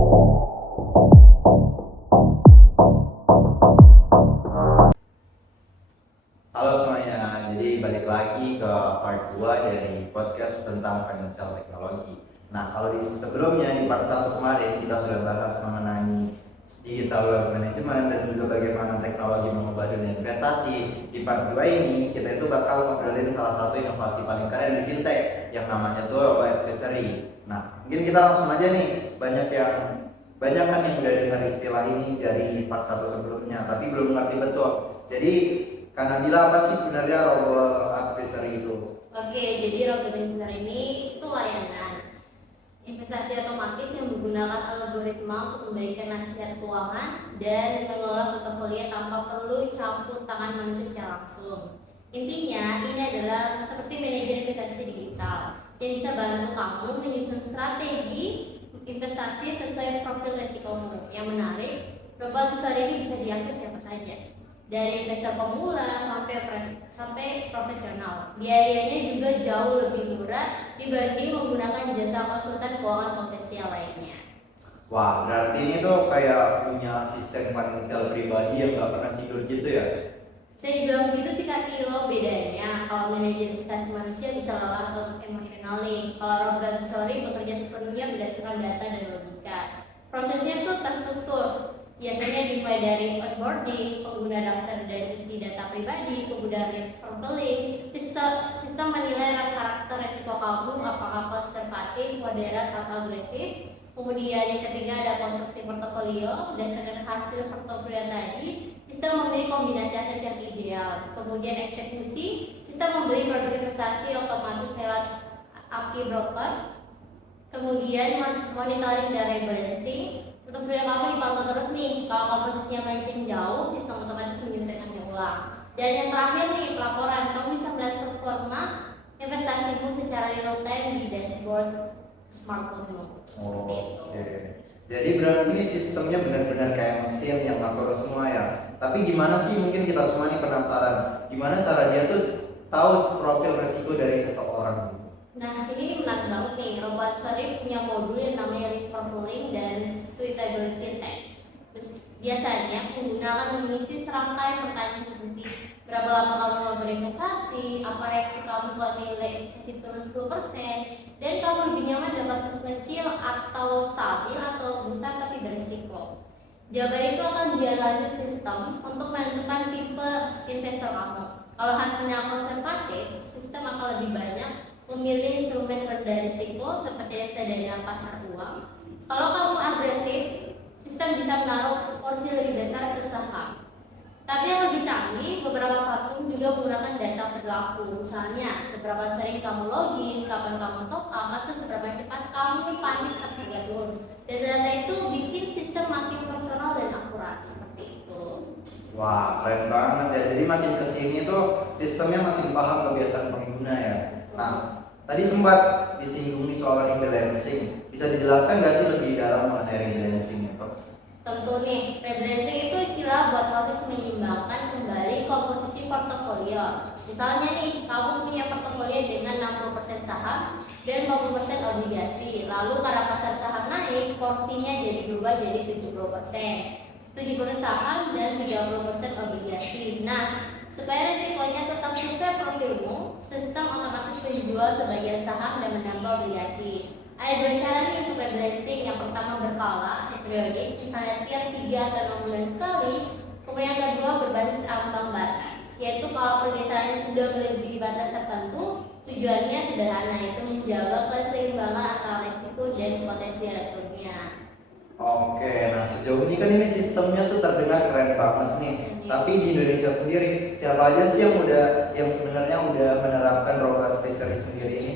Halo semuanya, jadi balik lagi ke part 2 dari podcast tentang financial technology. Nah, kalau di sebelumnya di part 1 kemarin kita sudah bahas mengenai digital wealth management dan juga bagaimana teknologi mengubah dunia investasi. Di part 2 ini kita itu bakal ngobrolin salah satu inovasi paling keren di fintech yang namanya tuh robo advisory. Nah, mungkin kita langsung aja nih, banyak kan yang udah dengar istilah ini dari part 1 sebelumnya tapi belum ngerti betul. Jadi Kak Nabila, apa sih sebenarnya robo advisory itu? Oke, jadi robo advisor ini itu layanan investasi otomatis yang menggunakan algoritma untuk memberikan nasihat keuangan dan mengelola portofolio tanpa perlu campur tangan manusia secara langsung. Intinya, ini adalah seperti manajer investasi digital yang bisa bantu kamu menyusun strategi investasi sesuai profil resikomu. Yang menarik, robo advisor ini bisa diakses siapa saja, dari investor pemula sampai profesional. Biayanya juga jauh lebih murah dibanding menggunakan jasa konsultan keuangan konvensional lainnya. Wah, berarti ini tuh kayak punya asisten financial pribadi yang gak pernah tidur gitu ya? Saya bilang gitu sih Kak Tio, bedanya kalau manajer investasi manusia bisa lelah atau emosional nih. Kalau robo advisor bekerja sepenuhnya berdasarkan data dan logika. Prosesnya tuh terstruktur. Biasanya dimulai dari onboarding, pengguna daftar dan isi data pribadi, kemudian risk profiling, sistem menilai karakter resiko kamu, apakah konservatif, moderat, atau agresif. Kemudian yang ketiga ada konstruksi portofolio, berdasarkan hasil portofolio tadi, sistem memilih kombinasi aset yang ideal. Kemudian eksekusi, sistem membeli produk investasi otomatis lewat API broker. Kemudian monitoring dan rebalancing, portofolio kamu dipantau terus nih. Kalau komposisinya melenceng jauh, sistem otomatis menyesuaikannya ulang. Dan yang terakhir nih, pelaporan. Kamu bisa melihat performa investasimu secara real time di dashboard smartphone-mu. Seperti itu. Oke. Jadi berarti ini sistemnya benar-benar kayak mesin yang ngatur semua ya. Tapi gimana sih, mungkin kita semua nih penasaran, gimana cara dia tuh tahu profil resiko dari seseorang? Nah, ini menarik banget nih. Robo advisor punya modul yang namanya risk profiling dan suitability test. Biasanya pengguna akan mengisi serangkaian pertanyaan seperti berapa lama kamu mau berinvestasi, apa reaksi kamu kalau nilai investasi turun 10%, dan kamu lebih nyaman dapat kecil atau stabil atau besar tapi berisiko. Jawaban itu akan dianalisis sistem untuk menentukan tipe investor kamu. Kalau hasilnya konservatif, sistem akan lebih banyak memilih instrumen rendah risiko seperti reksadana pasar uang. Kalau kamu agresif, sistem bisa menaruh porsi lebih besar ke saham. Tapi yang lebih canggih, beberapa platform juga menggunakan data perilaku. Misalnya, seberapa sering kamu login, kapan kamu top up, atau seberapa cepat kamu panik saat harga turun. Dan data itu bikin sistem makin personal dan akurat, seperti itu. Wah, keren banget ya. Jadi makin kesini tuh sistemnya makin paham kebiasaan pengguna ya. Nah, tadi sempat disinggung nih soal rebalancing. Bisa dijelaskan nggak sih lebih dalam mengenai rebalancing itu? Tentu nih, rebalancing itu istilah buat proses menyeimbangkan kembali komposisi portofolio. Misalnya nih, kamu punya portofolio dengan 60% saham dan 40% obligasi. Lalu karena pasar saham naik, porsinya jadi berubah jadi 70%. 70% saham dan 30% obligasi. Nah, supaya resikonya tetap sesuai profilmu, sistem otomatis menjual sebagian saham dan menambah obligasi. Ada dua cara nih untuk rebalancing. Yang pertama berkala, periodik, misalnya tiap 3 atau 6 bulan sekali. Kemudian yang kedua berbasis ambang batas, yaitu kalau pergeserannya sudah melebihi batas tertentu, tujuannya sederhana, yaitu menjaga keseimbangan antara risiko dan potensi returnnya. Oke, nah sejauh ini kan ini sistemnya tuh terdengar keren banget nih. Tapi di Indonesia sendiri, siapa aja sih yang sebenarnya udah menerapkan robo advisory sendiri ini?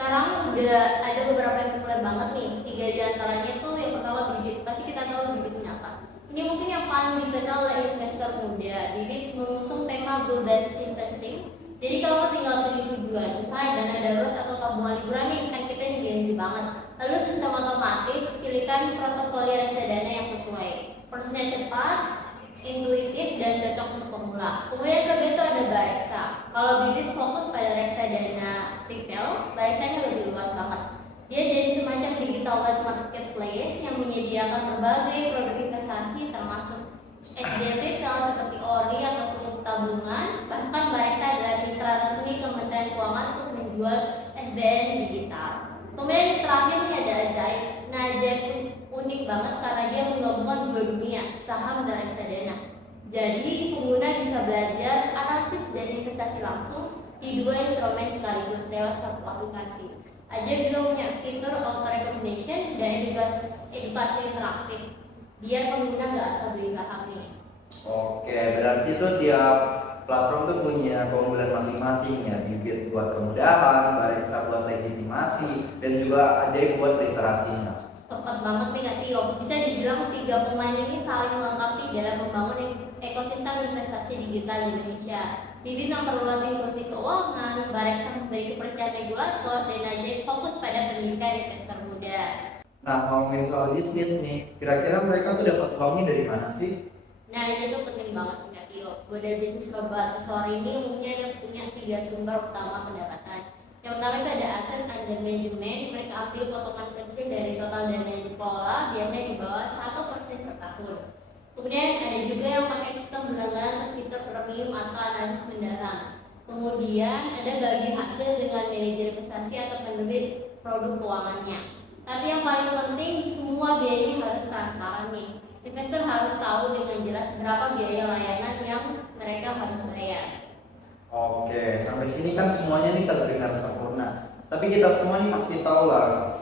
Sekarang udah ada beberapa yang populer banget nih. 3 diantaranya tuh yang pertama Bibit. Pasti kita tahu Bibit ini apa. Ini mungkin yang paling dikenal oleh investor muda. Bibit mengusung tema goal based investing. Jadi kalau tinggal pilih tujuan, misalnya dana darurat atau tabungan liburan nih, kan kita ini Gen Z banget. Lalu sistem otomatis pilihkan portofolio reksadana yang sesuai. Prosesnya cepat, intuitif, dan cocok untuk pemula. Kemudian kedua itu ada Bareksa. Kalau Bibit fokus pada reksadana retail, Bareksanya lebih luas banget. Dia jadi semacam digital Token Marketplace yang menyediakan berbagai produk investasi termasuk SDT seperti ORI atau sukuk tabungan. Bahkan Bareksa adalah mitra resmi Kementerian Keuangan untuk menjual SBN digital. Kemudian yang terakhir nih ada Ajaib. Nah, Ajaib unik banget karena dia menggabungkan dua dunia, saham dan reksadana. Jadi pengguna bisa belajar analisis dan investasi langsung di dua instrumen sekaligus lewat satu aplikasi. Ajaib juga punya fitur auto recommendation dan edukasi interaktif biar pengguna nggak asal beli saham nih. Oke, berarti itu tiap platform tuh punya keunggulan masing-masing ya. Bibit buat kemudahan, Bareksa buat legitimasi, dan juga Ajaib buat literasinya. Tepat banget nih Kak Tio. Bisa dibilang tiga pemain ini saling melengkapi dalam membangun ekosistem investasi digital di Indonesia. Bibit memperluas inklusi keuangan, Bareksa memberi kepercayaan regulator, dan Ajaib fokus pada pendidikan investor muda. Nah, ngomongin soal bisnis nih, kira-kira mereka tuh dapat uangnya dari mana sih? Nah, ini tuh penting banget nih Kak Tio. Model bisnis laboratori ini umumnya punya tiga sumber utama pendapatan. Yang pertama itu ada aset under management. Mereka ambil potongan kecil dari total dana yang dikelola, biasanya di bawah 1% per tahun. Kemudian ada juga yang pakai sistem berlangganan fitur premium atau analisis mendalam. Kemudian ada bagi hasil dengan manajer investasi atau penerbit produk keuangannya. Tapi yang paling penting, semua biaya ini harus transparan nih. Investor harus tahu dengan jelas berapa biaya layanan yang mereka harus bayar. Oke, sampai sini kan semuanya nih terdengar sempurna. Tapi kita semua nih pasti tahu lah,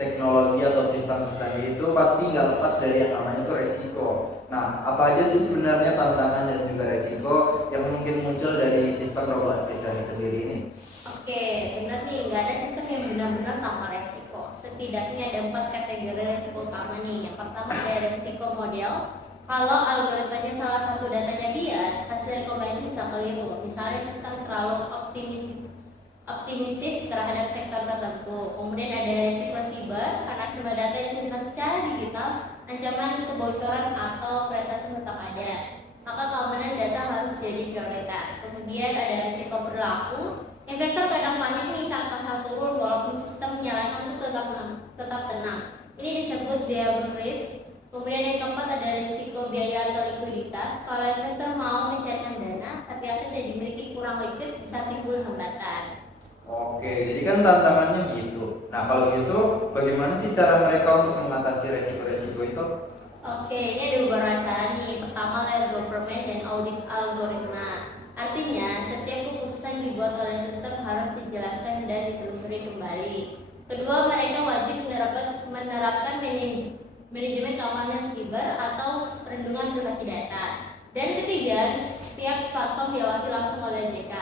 teknologi atau sistem itu pasti nggak lepas dari yang namanya tuh resiko. Nah, apa aja sih sebenarnya tantangan dan juga resiko yang mungkin muncul dari sistem robo advisory sendiri ini? Oke, benar nih, nggak ada sistem yang benar-benar tanpa resiko. Setidaknya ada 4 kategori resiko utama nih. Yang pertama ada resiko model. Kalau algoritmanya salah satu datanya bias, hasil rekomendasi bisa keliru. Misalnya sistem terlalu optimistis terhadap sektor tertentu. Kemudian ada risiko siber, karena semua data disimpan secara digital, ancaman kebocoran atau peretasan tetap ada. Maka keamanan data harus jadi prioritas. Kemudian ada risiko berlaku. Investor kadang panik nih saat pasar turun walaupun sistem menyarankan untuk tetap tenang. Ini disebut bear risk. Kemudian yang keempat ada risiko biaya atau likuiditas. Kalau investor mau mencairkan dana, tapi aset yang dimiliki kurang liquid, bisa timbul hambatan. Oke, jadi kan tantangannya gitu. Nah, kalau gitu bagaimana sih cara mereka untuk mengatasi resiko-resiko itu? Oke, ini ada beberapa cara nih. Pertama, lewat government dan audit algoritma. Artinya, setiap keputusan dibuat oleh sistem harus dijelaskan dan ditelusuri kembali. Kedua, mereka wajib menerapkan manajemen keamanan siber atau perlindungan privasi data. Dan ketiga, setiap platform diawasi langsung oleh OJK,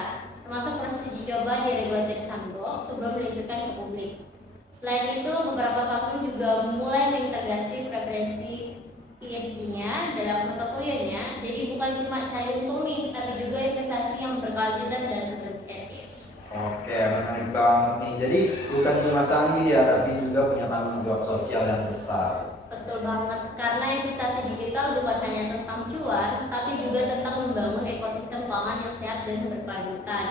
termasuk proses uji coba di regulator sandbox sebelum diluncurkan ke publik. Selain itu, beberapa platform juga mulai mengintegrasi preferensi ESG-nya dalam portofolionya. Jadi bukan cuma cari untung nih, tapi juga investasi yang berkelanjutan dan beretis. Oke, menarik banget nih. Jadi bukan cuma canggih ya, tapi juga punya tanggung jawab sosial yang besar. Betul banget, karena investasi digital bukan hanya tentang cuan, tapi juga tentang membangun ekosistem keuangan yang sehat dan berkelanjutan.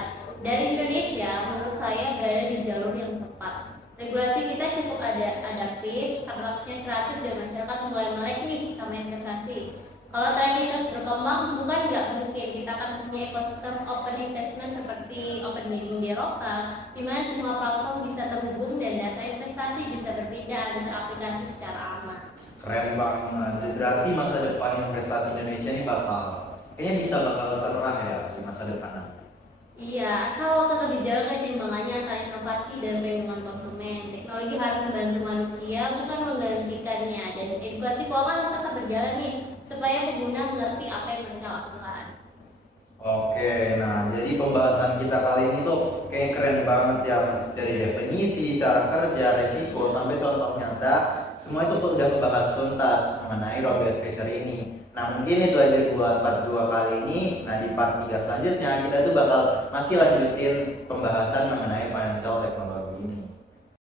Dan Indonesia, menurut saya berada di jalur yang tepat. Regulasi kita cukup adaptif, startupnya kreatif, dan masyarakat mulai melek nih sama investasi. Kalau tren ini terus berkembang, bukan nggak mungkin kita akan punya ekosistem open investment seperti open banking di Eropa, di mana semua platform bisa terhubung dan data investasi bisa berpindah antar aplikasi secara aman. Keren banget. Berarti masa depan investasi Indonesia ini kayaknya bisa bakal cerah ya di masa depan. Iya, asal tetap dijaga keseimbangannya antara inovasi dan perlindungan konsumen. Teknologi harus membantu manusia, bukan menggantikannya. Dan edukasi keuangan harus tetap berjalan nih, supaya pengguna mengerti apa yang mereka lakukan. Oke, nah jadi pembahasan kita kali ini tuh kayak keren banget ya. Dari definisi, cara kerja, resiko, sampai contoh nyata, semua itu tuh udah dibahas tuntas mengenai robo advisory ini. Nah mungkin itu aja buat part 2 kali ini. Nah di part 3 selanjutnya kita tuh bakal masih lanjutin pembahasan mengenai financial technology.